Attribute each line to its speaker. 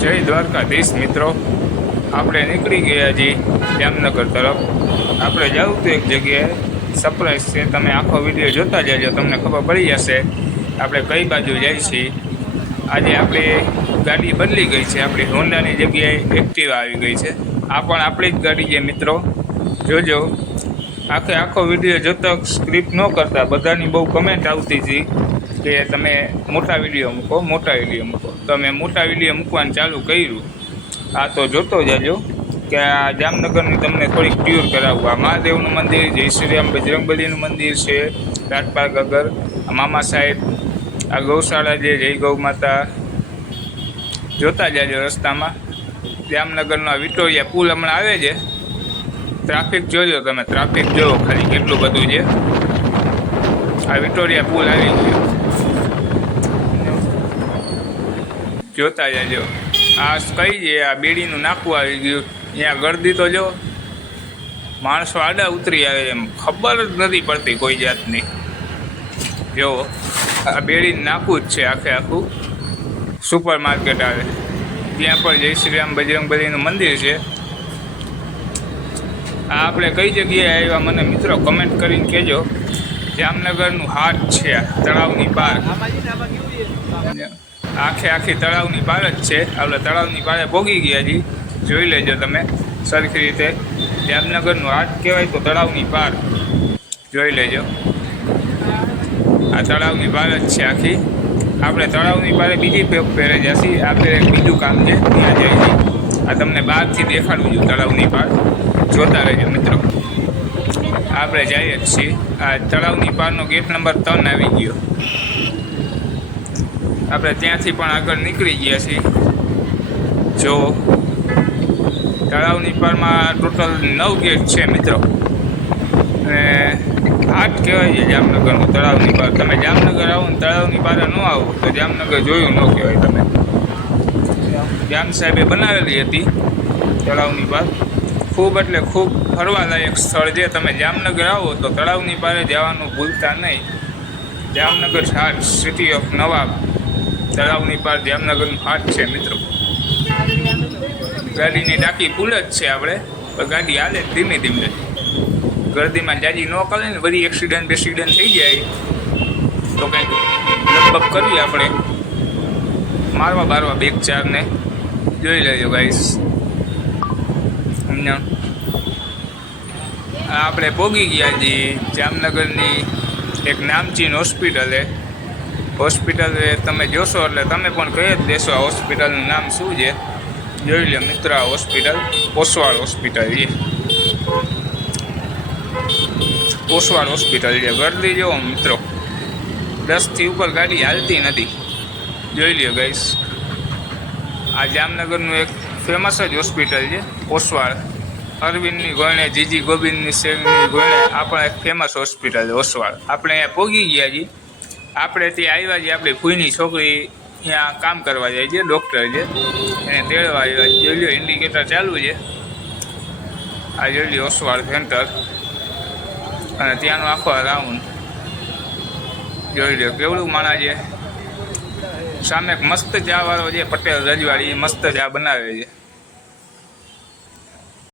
Speaker 1: જય દ્વારકાધીશ મિત્રો. આપણે નીકળી ગયા છીએ જામનગર તરફ. આપણે જવું તો એક જગ્યાએ. સરપ્રાઈઝ છે, તમે આખો વીડિયો જોતા જજો, તમને ખબર પડી જશે. આપણે કઈ બાજુ જઈએ છીએ? આજે આપણે ગાડી બદલી ગઈ છે, આપણી હોન્ડાની જગ્યાએ એક્ટિવા આવી ગઈ છે. આ પણ આપણી જ ગાડી છે મિત્રો. જોજો. આખે આખો વીડિયો જોતા સ્ક્રિપ્ટ ન કરતા, બધાની બહુ કમેન્ટ આવતી હતી. કે તમે મોટા વીડિયો મૂકો, મોટા વીડિયો મૂકો. તો મેં મોટા વીડિયો મૂકવાનું ચાલુ કર્યું. આ તો જોતો જજો કે આ જામનગરની તમને થોડીક ટ્યુર કરાવું. આ મહાદેવનું મંદિર જય શ્રી રામ બજરંગબલીનું મંદિર છે રાજપાલ ગગર મામા સાહેબ, આ ગૌશાળા જે જય ગૌ માતા. જોતા જાજો રસ્તામાં. જામનગરનો આ વિક્ટોરિયા પુલ હમણાં આવે છે. ટ્રાફિક જોજો તમે, ટ્રાફિક જોવો ખાલી કેટલું બધું છે. આ વિટોરિયા પુલ આવી ગયો. જોતા જાજો. આ કઈ છે? આ બેડીનું નાખવું આવી ગયું. અહીંયા ગરદી તો જો. માણસો આડા ઉતરી આવે એમ. ખબર જ નથી પડતી કોઈ જાતની. જો, આ બેડીનું નાકું જ છે આખે આખું. સુપર માર્કેટ આવે. ત્યાં પણ જય શ્રી રામ બજરંગબલીનું મંદિર છે. આ આપણે કઈ જગ્યાએ આવ્યા મને મિત્રો કમેન્ટ કરીને કહેજો. જામનગરનું હાટ છે તળાવની પાર આખે આખી તળાવની પાર જ છે. આપણે તળાવની પાળે ભોગી ગયા છીએ જોઈ લેજો તમે. સરખી રીતે જામનગરનું હાથ કહેવાય તો તળાવની પાર જોઈ લેજો. આ તળાવની પાર જ છે આખી. આપણે તળાવની પારે બીજી પહેરે જશી. આપણે એક બીજું કામ છે. ત્યાં છીએ આ તમને બહારથી દેખાડું છું તળાવની પાર જોતા રહેજો મિત્રો. આપણે જઈએ જ છીએ. આ તળાવની પારનો ગેટ નંબર ત્રણ આવી ગયો. આપણે ત્યાંથી પણ આગળ નીકળી ગયા છીએ. જો, તળાવની પારમાં ટોટલ નવ ગેટ છે મિત્રો. અને આઠ કહેવાય છે જામનગરનું તળાવની પાર તમે જામનગર આવો ને તળાવની પાસે ન આવો, તો જામનગર જોયું ન કહેવાય તમે. જામ સાહેબે બનાવેલી હતી તળાવની પાર ખૂબ એટલે ખૂબ ફરવાલાયક સ્થળ છે. તમે જામનગર આવો તો તળાવની પારે જવાનું ભૂલતા નહીં. જામનગર હાટ સિટી ઓફ નવાબ તળાવની પાર જામનગરનું હાથ છે મિત્રો. ગાડીની ટાંકી ફૂલ જ છે આપણે, પણ ગાડી હાલે ધીમે ધીમે. ગરદીમાં જાજી ન કરે ને બધી એક્સિડન્ટ બેક્સિડન્ટ થઈ જાય. તો કંઈક લગભગ કરીએ આપણે. મારવા બારવા બેગ ચારને જોઈ લેજો ગાઈસ હમણાં આપણે પોગી ગયા છીએ જામનગરની એક નામચીન હોસ્પિટલે હોસ્પિટલ તમે જોશો એટલે તમે પણ કહી જ દેશો આ હોસ્પિટલનું નામ શું છે. જોઈ લો મિત્ર હોસ્પિટલ પોસવાડ હોસ્પિટલ છે. પોસવાડ હોસ્પિટલ છે. ગરદી જેવો મિત્રો. દસથી ઉપર ગાડી હાલતી નથી. જોઈ લ્યો ગઈશ આ જામનગરનું એક ફેમસ જ હોસ્પિટલ છે પોસવાડ અરવિંદની ગોયણે જીજી ગોવિંદની સેવની ગોયણે આ પણ એક ફેમસ હોસ્પિટલ છે ઓસવાડ આપણે અહીંયા પહોંચી ગયા છીએ. આપણે ત્યાં આવ્યા છીએ, આપણી ફૂઈની છોકરી ત્યાં કામ કરવા જાય છે ડૉક્ટર છે. એને તેડવા જોઈ લ્યો ઇન્ડિકેટર ચાલુ છે. આ જોઈ લ્યો ઓસવાળ સેન્ટર અને ત્યાંનો આખો રાઉન્ડ જોઈ લ્યો, કેવડું માણા છે. સામે મસ્ત ચા વાળો છે, પટેલ રજવાડી મસ્ત ચા બનાવે છે.